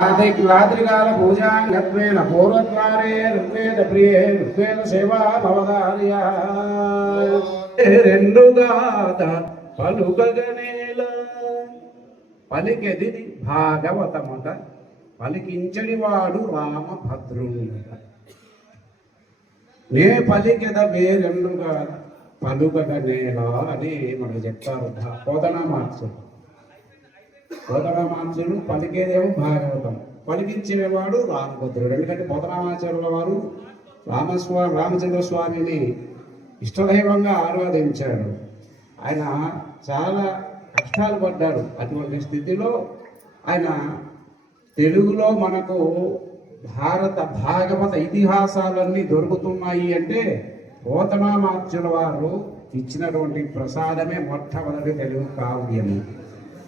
రాత్రికాల పూజాంగత్వేన పూర్వద్వారే ఋగ్వేద ప్రియే ఋగ్వేద సేవా భవదార్య. రెండు రెండుగాత పలుకగనేల. పలికెది భాగవతమట పలికించడి వాడు రామభద్రుడు నే పలికెద వేరెండుగా పలుకగనేలా అని మనకు చెప్తారు పోతనా మార్చులు పోతరామాచుడు పలికేదేమో భాగవతం. పలికించేవాడు రామభద్రుడు. ఎందుకంటే బోధరామాచార్యుల వారు రామస్వామి రామచంద్ర స్వామిని ఇష్టదైవంగా ఆరాధించాడు ఆయన చాలా కష్టాలు పడ్డాడు అటువంటి స్థితిలో ఆయన తెలుగులో మనకు భారత భాగవత ఇతిహాసాలన్నీ దొరుకుతున్నాయి అంటే పోతనామాత్యుల వారు ఇచ్చినటువంటి ప్రసాదమే మొట్టమొదటి తెలుగు కావ్యము.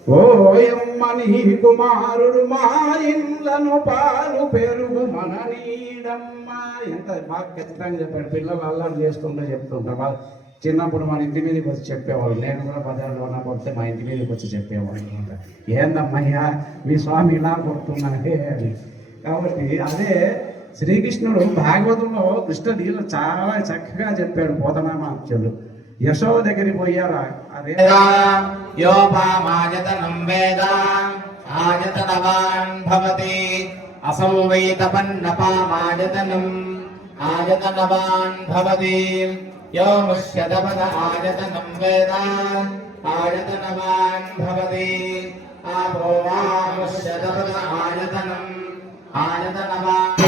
ఓయమ్మని కుమారుడు మా ఇళ్ళను పాలు పెరుగు మన నీడమ్మ. ఎంత బాగా ఖచ్చితంగా చెప్పాడు. పిల్లలు అల్లం చేస్తుంటే చెప్తుంటా. బాగా చిన్నప్పుడు మన ఇంటి మీదకి వచ్చి చెప్పేవాళ్ళు. నేను కూడా బజార్లో ఉన్న కొడితే మా ఇంటి మీదకి వచ్చి చెప్పేవాళ్ళు ఏందమ్మయ్యా మీ స్వామి ఇలా కొడుతున్నాడే. అని. కాబట్టి అదే శ్రీకృష్ణుడు భాగవతంలో కృష్ణ చాలా చక్కగా చెప్పాడు పోతనామాఖ్యులు యశోదగిరి పోయారా యోపామాయతనం వేద ఆయతనవాన్ భవతి అసంవైతపన్నపామాయతనం ఆయతనవాన్ భవతి యో ముష్యదపద ఆయతనం వేద ఆయతనవాన్ భవతి ఆపో వా ముష్యదపద ఆయతనం ఆయతనవాన్